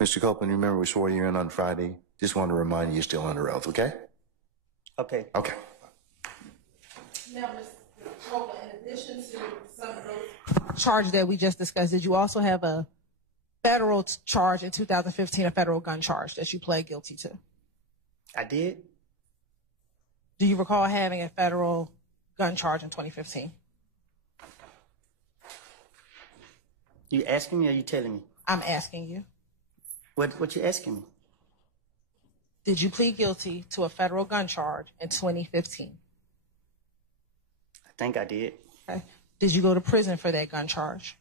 Mr. Copeland, you remember we swore you in on Friday? Just wanted to remind you you're still under oath, okay? Okay. Okay. Now, Mr. Copeland, in addition to some of those charges that we just discussed, did you also have a federal charge in 2015, a federal gun charge that you pled guilty to? I did. Do you recall having a federal gun charge in 2015? You asking me or you telling me? I'm asking you. What you asking me? Did you plead guilty to a federal gun charge in 2015? I think I did. Okay. Did you go to prison for that gun charge?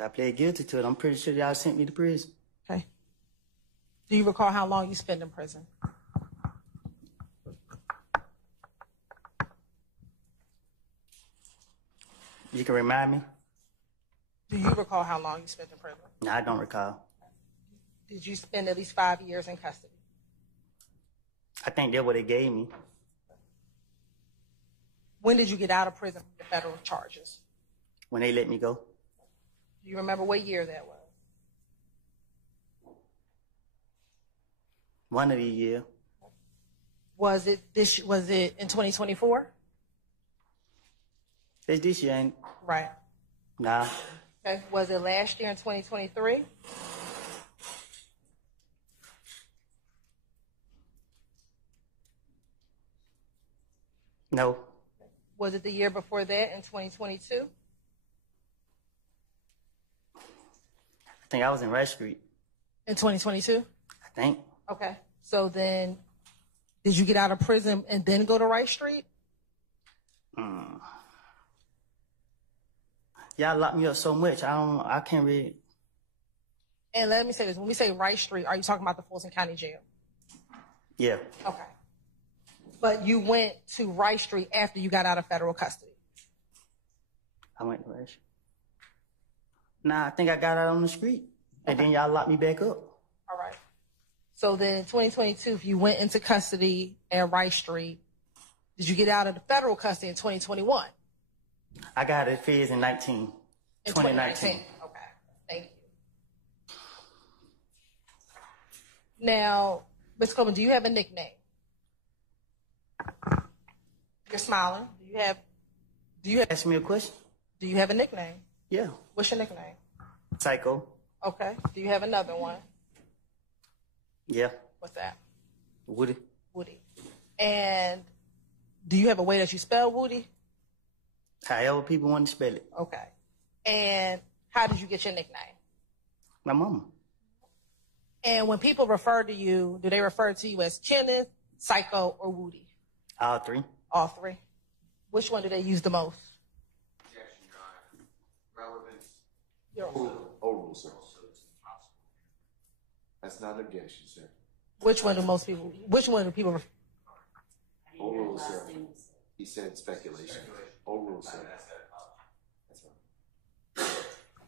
I pled guilty to it. I'm pretty sure y'all sent me to prison. Okay. Do you recall how long you spent in prison? You can remind me? Do you recall how long you spent in prison? No, I don't recall. Did you spend at least 5 years in custody? I think that's what they gave me. When did you get out of prison for the federal charges? When they let me go. Do you remember what year that was? One of the years. Was it in 2024? It's this year, ain't it? Right. Nah. Okay. Was it last year in 2023? No. Was it the year before that in 2022? I think I was in Rice Street. In 2022? I think. Okay. So then, did you get out of prison and then go to Rice Street? Y'all locked me up so much, I can't read. And let me say this. When we say Rice Street, are you talking about the Fulton County Jail? Yeah. Okay. But you went to Rice Street after you got out of federal custody? I went to Rice Street. Nah, I think I got out on the street. And then y'all locked me back up. All right. So then in 2022, if you went into custody at Rice Street, did you get out of the federal custody in 2021? I got out of the feds in 2019. Okay. Thank you. Now, Ms. Coleman, do you have a nickname? You're smiling. Do you have Ask me a question? Do you have a nickname? Yeah. What's your nickname? Psycho. Okay. Do you have another one? Yeah. What's that? Woody. Woody. And do you have a way that you spell Woody? However people want to spell it. Okay. And how did you get your nickname? My mama. And when people refer to you, do they refer to you as Kenneth, Psycho, or Woody? All three. All three. Which one do they use the most? Objection, Your Honor. Relevance. Oral, sir. That's not an objection, sir. Which one do people refer? Oral, sir. He said speculation. Oral, sir. That's right.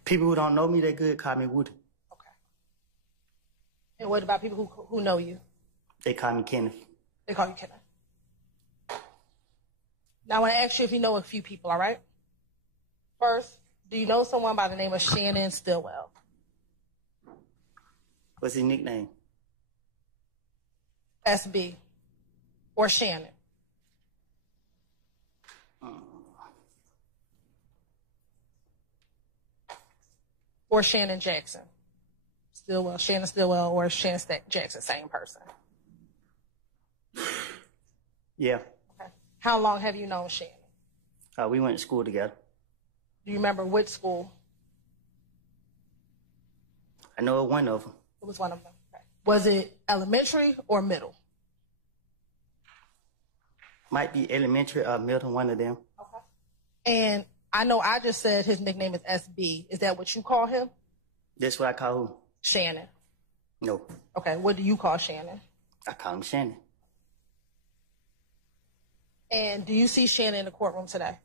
People who don't know me that good call me Woody. Okay. And what about people who know you? They call me Kenneth. They call you Kenneth. Now, I want to ask you if you know a few people, all right? First, do you know someone by the name of Shannon Stillwell? What's his nickname? SB. Or Shannon. Or Shannon Jackson. Stillwell, Shannon Stillwell, or Shannon Jackson, same person. Yeah. Okay. How long have you known Shannon? We went to school together. Do you remember which school? I know one of them. It was one of them. Okay. Was it elementary or middle? Might be elementary or middle, one of them. Okay. And I know I just said his nickname is SB. Is that what you call him? That's what I call who? Shannon. No. Okay. What do you call Shannon? I call him Shannon. And do you see Shannon in the courtroom today?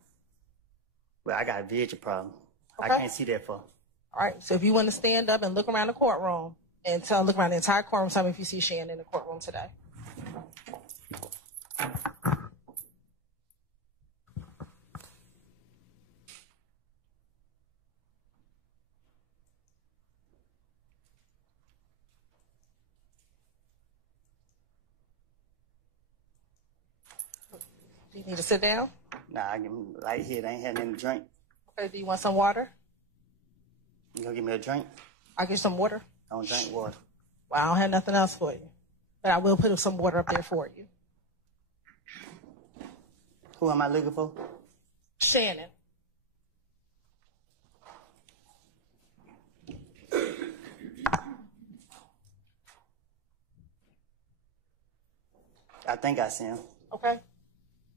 Well, I got a vision problem. Okay. I can't see that far. All right. So if you want to stand up and look around the courtroom and look around the entire courtroom, tell me if you see Shannon in the courtroom today. Do you need to sit down? Nah, I give him light here. I ain't had nothing to drink. Okay, do you want some water? You gonna give me a drink? I'll get you some water. I don't drink water. Well, I don't have nothing else for you. But I will put some water up there for you. Who am I looking for? Shannon. I think I see him. Okay.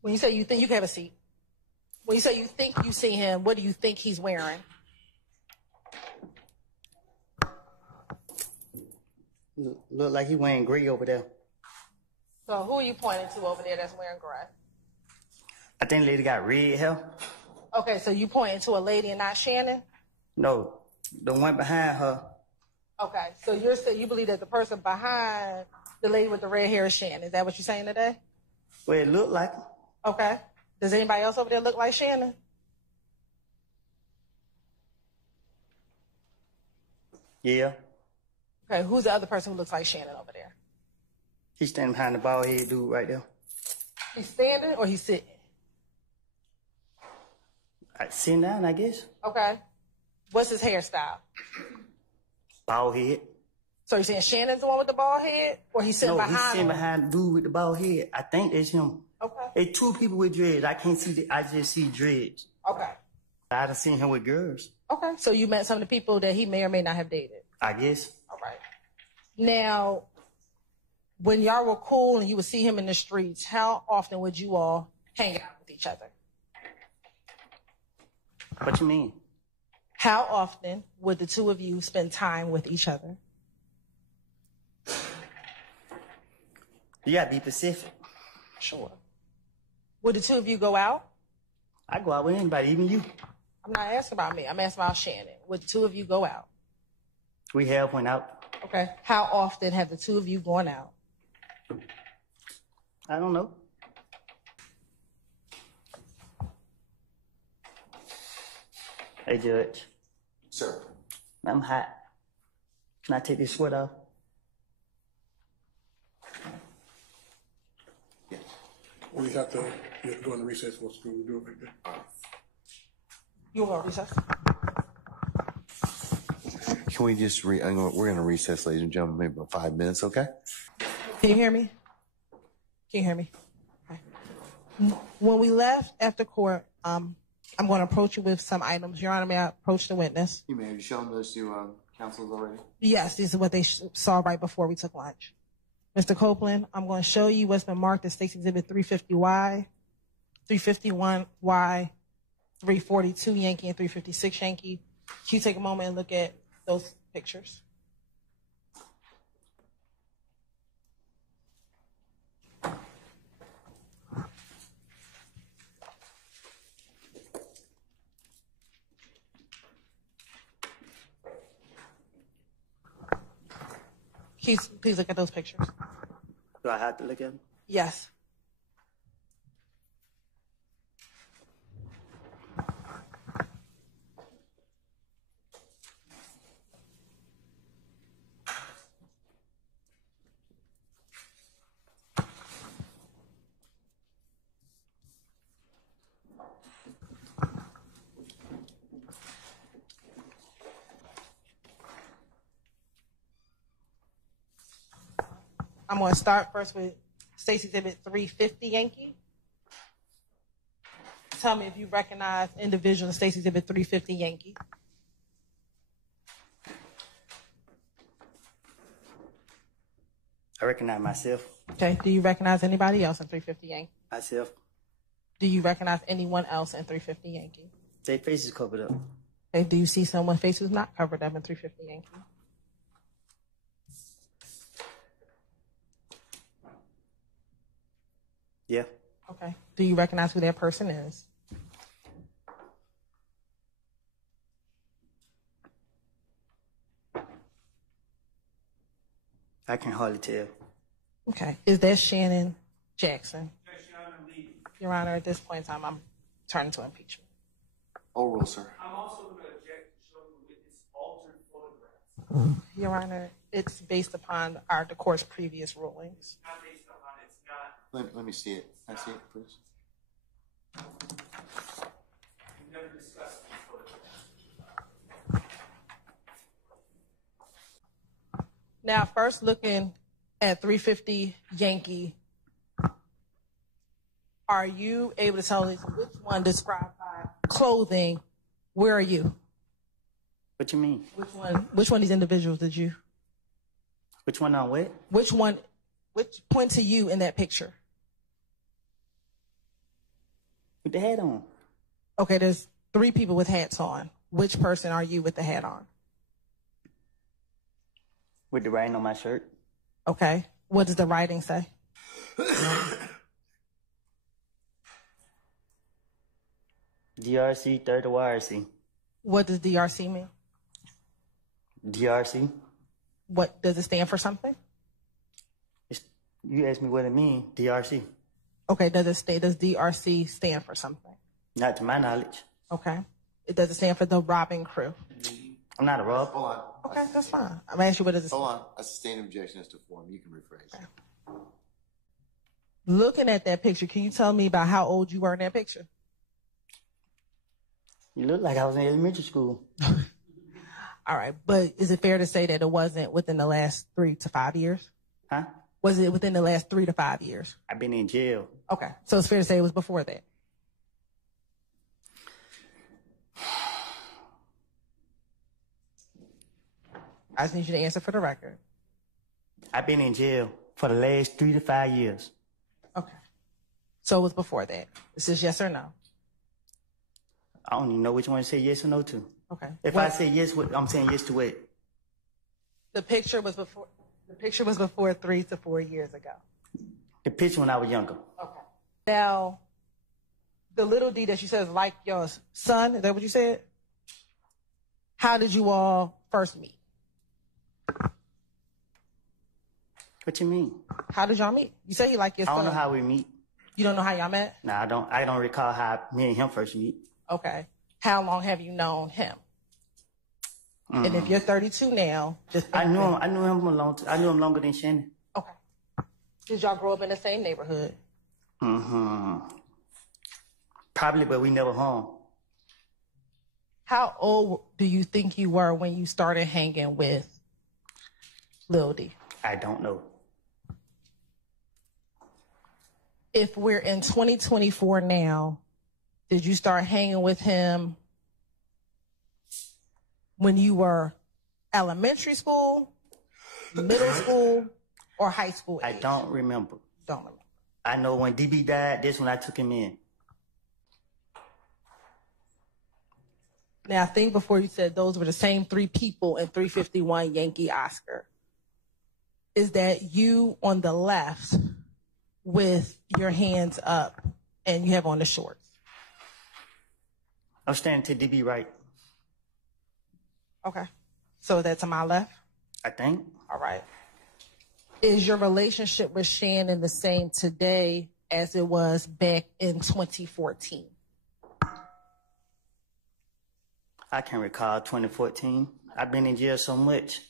When you say you think, you can have a seat. When you say you think you see him, what do you think he's wearing? Look like he wearing gray over there. So who are you pointing to over there that's wearing gray? I think the lady got red hair. Okay, so you pointing to a lady and not Shannon? No, the one behind her. Okay, so you're saying you believe that the person behind the lady with the red hair is Shannon. Is that what you're saying today? Well, it looked like. Okay. Does anybody else over there look like Shannon? Yeah. Okay, who's the other person who looks like Shannon over there? He's standing behind the bald head dude right there. He's standing or he's sitting? Sitting down, I guess. Okay. What's his hairstyle? Bald head. So you're saying Shannon's the one with the bald head? Or he's sitting behind he's sitting him? behind the dude with the bald head. I think that's him. Okay. It's two people with dreads. I can't see I just see dreads. Okay. I done seen him with girls. Okay. So you met some of the people that he may or may not have dated? I guess. All right. Now, when y'all were cool and you would see him in the streets, how often would you all hang out with each other? What you mean? How often would the two of you spend time with each other? You gotta be Pacific. Sure. Would the two of you go out? I go out with anybody, even you. I'm not asking about me. I'm asking about Shannon. Would the two of you go out? We have went out. Okay. How often have the two of you gone out? I don't know. Hey, Judge. Sir. I'm hot. Can I take this sweat off? Yeah. Well, you have to go into recess for school. We'll do it right there. You want to recess? Can we just we're going to recess, ladies and gentlemen, maybe about 5 minutes, okay? Can you hear me? Can you hear me? Okay. When we left after court, I'm going to approach you with some items. Your Honor, may I approach the witness? You may have shown those to counsels already. Yes, these are what they saw right before we took lunch. Mr. Copeland, I'm going to show you what's been marked as State's Exhibit 350Y, 351Y, 342 Yankee, and 356 Yankee. Can you take a moment and look at those pictures? Please look at those pictures. Do I have to look at them? Yes. I'm going to start first with State's Exhibit 350 Yankee. Tell me if you recognize individual in State's Exhibit 350 Yankee. I recognize myself. Okay. Do you recognize anybody else in 350 Yankee? Myself. Do you recognize anyone else in 350 Yankee? Their faces covered up. Okay. Do you see someone's face who's not covered up in 350 Yankee? Yeah. Okay. Do you recognize who that person is? I can hardly tell. Okay. Is that Shannon Jackson? Your Honor, at this point in time, I'm turning to impeachment. Oral, sir. I'm also going to object to showing the witness altered photographs. Your Honor, it's based upon the court's previous rulings. Not based upon it's not. Let me see it. Can I see it, please? We never discussed these photographs. Now, first looking at 350 Yankee, are you able to tell us which one described by clothing? Where are you? What you mean? Which one of these individuals did you? Which one on what? Which point to you in that picture? With the hat on. Okay, there's 3 people with hats on. Which person are you with the hat on? With the writing on my shirt. Okay. What does the writing say? DRC, third of YRC. What does DRC mean? DRC? What does it stand for something? You asked me what it means. DRC. Okay, does DRC stand for something? Not to my knowledge. Okay. It doesn't stand for the robbing crew. I'm not a rob. Hold on. Okay, that's fine. I'm asking you what does it stand Hold on. I sustain objection as to form. You can rephrase. Okay. Looking at that picture, can you tell me about how old you were in that picture? You look like I was in elementary school. All right, but is it fair to say that it wasn't within the last 3 to 5 years? Huh? Was it within the last 3 to 5 years? I've been in jail. Okay, so it's fair to say it was before that. I just need you to answer for the record. I've been in jail for the last 3 to 5 years. Okay. So it was before that. This is yes or no? I don't even know which one to say yes or no to. Okay. If I say yes, I'm saying yes to it. The picture was before 3 to 4 years ago. The picture when I was younger. Okay. Now, the little D that you said is like your son, is that what you said? How did you all first meet? What you mean? How did y'all meet? You say you like your I son. don't know how we meet. You don't know how y'all met? No, I don't recall how me and him first meet. Okay. How long have you known him? And if you're 32 now, I knew him a long time. I knew him longer than Shannon. Okay. Did y'all grow up in the same neighborhood? Probably, but we never hung. How old do you think you were when you started hanging with Lil D? I don't know. If we're in 2024 now, did you start hanging with him when you were elementary school, middle school, or high school age? I don't remember. Don't remember. I know when DB died, that's when I took him in. Now, I think before you said those were the same 3 people in 351 Yankee Oscar. Is that you on the left with your hands up and you have on the shorts? I'm standing to DB right. Okay. So that's to my left? I think. All right. Is your relationship with Shannon the same today as it was back in 2014? I can recall 2014. I've been in jail so much.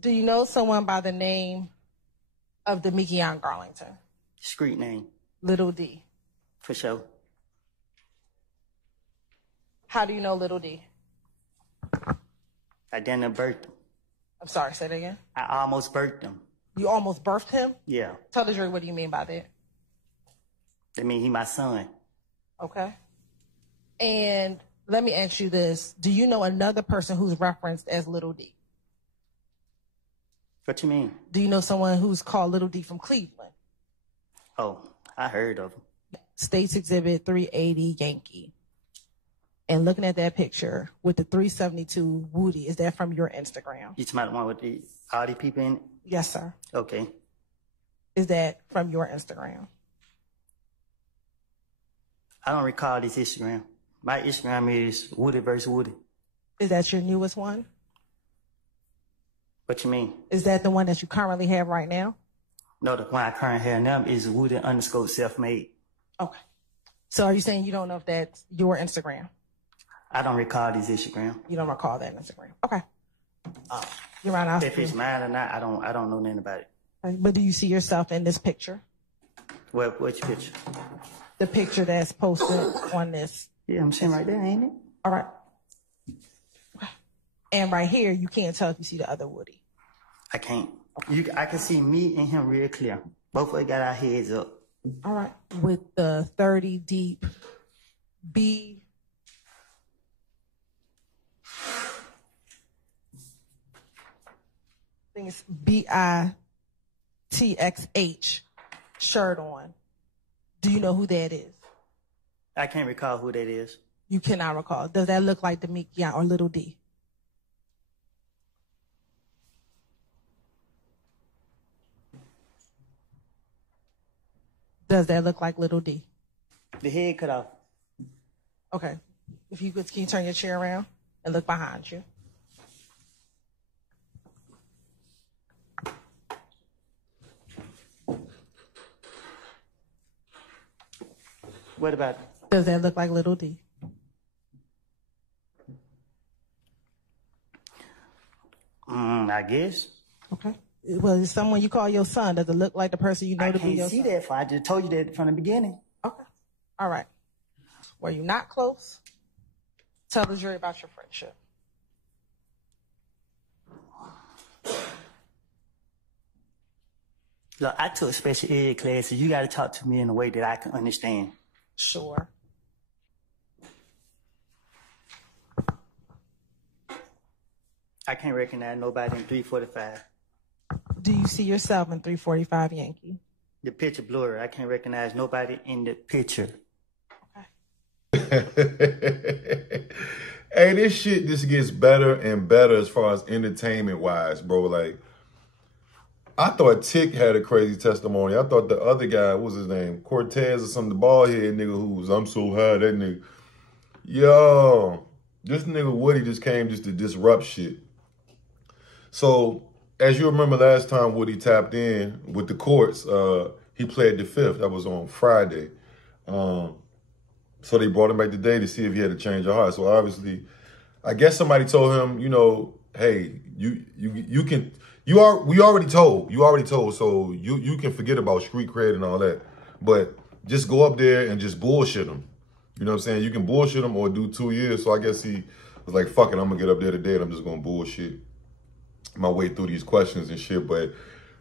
Do you know someone by the name of Demekion Garlington? Street name, Little D. for sure. How do you know Little D? I didn't birth him. I'm sorry, say that again. I almost birthed him. You almost birthed him? Yeah. Tell the jury, what do you mean by that? I mean, he my son. Okay. And let me ask you this. Do you know another person who's referenced as Little D? What you mean? Do you know someone who's called Little D from Cleveland? Oh, I heard of him. States Exhibit 380 Yankee. And looking at that picture with the 372 Woody, is that from your Instagram? You talking about the one with all the people in it? Yes, sir. Okay. Is that from your Instagram? I don't recall this Instagram. My Instagram is Woody versus Woody. Is that your newest one? What you mean? Is that the one that you currently have right now? No, the one I currently have now is Woody_self-made. Okay. So are you saying you don't know if that's your Instagram? I don't recall this Instagram. You don't recall that Instagram? Okay. You're right. If it's mine or not, I don't know nothing about it. Okay. But do you see yourself in this picture? Which picture? The picture that's posted on this. Yeah, I'm saying right there, ain't it? All right. And right here, you can't tell if you see the other Woody. I can't. I can see me and him real clear. Both of us got our heads up. All right. With the 30 deep B. I think it's BITXH shirt on. Do you know who that is? I can't recall who that is. You cannot recall. Does that look like Demekian or Little D? Does that look like Little D? The head cut off. Okay. If you could, can you turn your chair around and look behind you? What about it? Does that look like Little D? I guess. Okay. Well, is someone you call your son? Does it look like the person you know to be your I can't see son? that. I just told you that from the beginning. Okay. All right. Were you not close? Tell the jury about your friendship. Look, I took special ed classes. You got to talk to me in a way that I can understand. Sure. I can't recognize nobody in 345. Do you see yourself in 345 Yankee? The picture blurry. I can't recognize nobody in the picture. Hey, this shit just gets better and better as far as entertainment wise, bro. Like, I thought Tick had a crazy testimony. I thought the other guy, what was his name? Cortez or something, the bald head nigga who was, I'm so high, that nigga. Yo, this nigga Woody just came just to disrupt shit. So, as you remember last time Woody tapped in with the courts, he pled the fifth. That was on Friday. So they brought him back today to see if he had a change of heart. So obviously, I guess somebody told him, you know, hey, we already told, so you can forget about street cred and all that. But just go up there and just bullshit him. You know what I'm saying? You can bullshit him or do 2 years. So I guess he was like, fuck it, I'm gonna get up there today and I'm just gonna bullshit my way through these questions and shit. But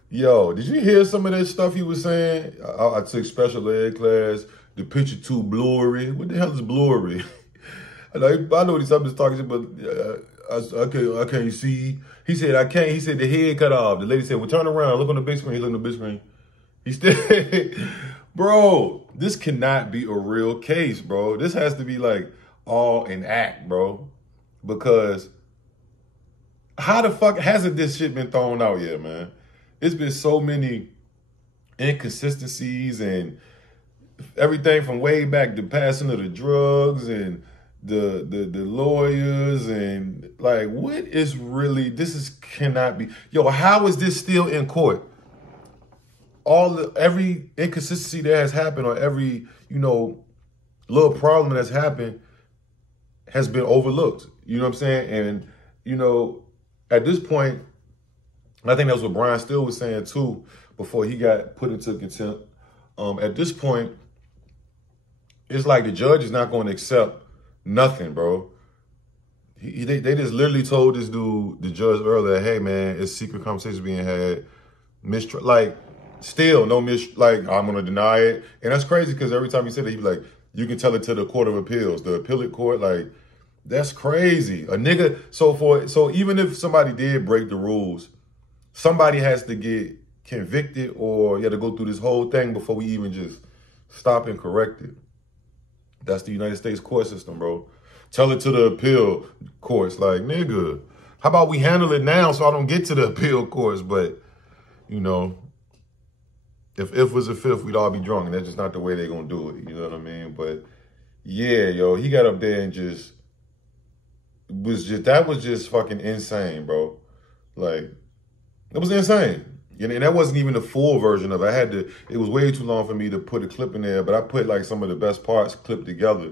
yo, did you hear some of that stuff he was saying? I took special ed class. The picture too blurry. What the hell is blurry? I know he's up just talking shit, but I can't see. He said, I can't. He said, the head cut off. The lady said, well, turn around. Look on the big screen. He looked on the big screen. He said, bro, this cannot be a real case, bro. This has to be like all an act, bro. Because how the fuck hasn't this shit been thrown out yet, man? It's been so many inconsistencies and everything from way back, the passing of the drugs and the lawyers and like, what is really, cannot be. Yo, how is this still in court? Every inconsistency that has happened or every, you know, little problem that's happened has been overlooked. You know what I'm saying? And, you know, at this point, I think that's what Brian Steele was saying too, before he got put into contempt. At this point, it's like the judge is not going to accept nothing, bro. They just literally told this dude, the judge earlier, hey, man, it's secret conversations being had. Like, still, no like, I'm going to deny it. And that's crazy because every time he said it, he'd be like, you can tell it to the Court of Appeals, the appellate court. Like, that's crazy. A nigga, so even if somebody did break the rules, somebody has to get convicted or you have to go through this whole thing before we even just stop and correct it. That's the United States court system, bro. Tell it to the appeal courts. Like, nigga, how about we handle it now so I don't get to the appeal courts? But, you know, if was a fifth, we'd all be drunk. And that's just not the way they're going to do it. You know what I mean? But, yeah, yo, he got up there and that was just fucking insane, bro. Like, it was insane. And that wasn't even the full version of it. It was way too long for me to put a clip in there, but I put like some of the best parts clipped together.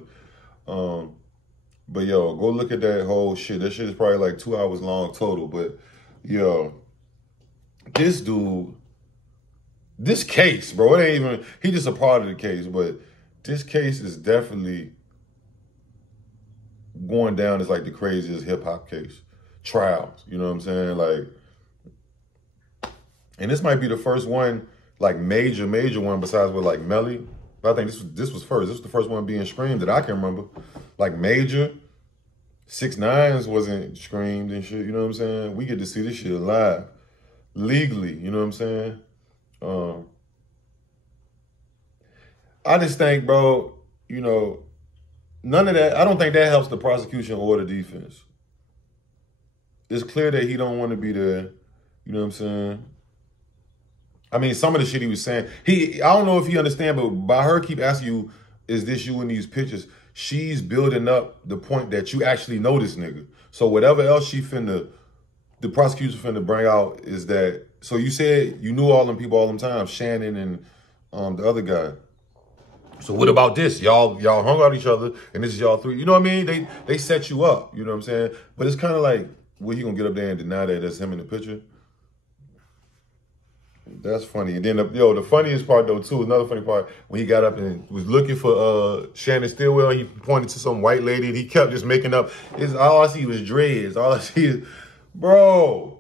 But yo, go look at that whole shit. That shit is probably like 2 hours long total. But yo, this dude, this case, bro, it ain't even, he just a part of the case, but this case is definitely going down as like the craziest hip hop case. Trials, you know what I'm saying? Like, and this might be the first one, like major one besides with like Melly. But I think this was first. This was the first one being screamed that I can remember. Like major, 6ix9ine wasn't screamed and shit, you know what I'm saying? We get to see this shit live, legally, you know what I'm saying? I just think, bro, you know, none of that, I don't think that helps the prosecution or the defense. It's clear that he don't want to be there, you know what I'm saying? I mean, some of the shit he was saying, I don't know if he understand, but by her keep asking you, is this you in these pictures? She's building up the point that you actually know this nigga. So whatever else the prosecution finna bring out is that, so you said you knew all them people all them times, Shannon and the other guy. So what about this? Y'all hung out each other and this is y'all three. You know what I mean? They set you up, you know what I'm saying? But it's kind of like, well, he gonna get up there and deny that that's him in the picture? That's funny. And then, the funniest part, though, too, another funny part, when he got up and was looking for Shannon Stillwell, he pointed to some white lady, and he kept just making up. All I see was dreads. All I see is, bro,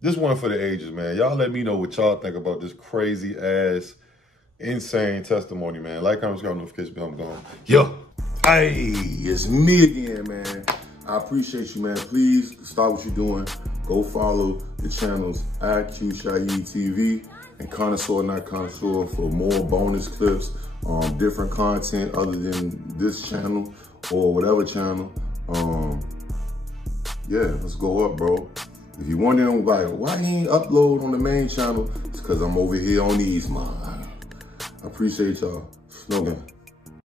this one for the ages, man. Y'all let me know what y'all think about this crazy-ass, insane testimony, man. Like, comment, subscribe, notification bell, I'm going. Yo, hey, it's me again, man. I appreciate you, man. Please stop what you're doing. Go follow the channels IQ Shaheed TV and Connoisseur Not Connoisseur for more bonus clips, different content other than this channel or whatever channel. Yeah, let's go up, bro. If you're wondering why he ain't upload on the main channel, it's because I'm over here on these, man. I appreciate y'all. Snow gang.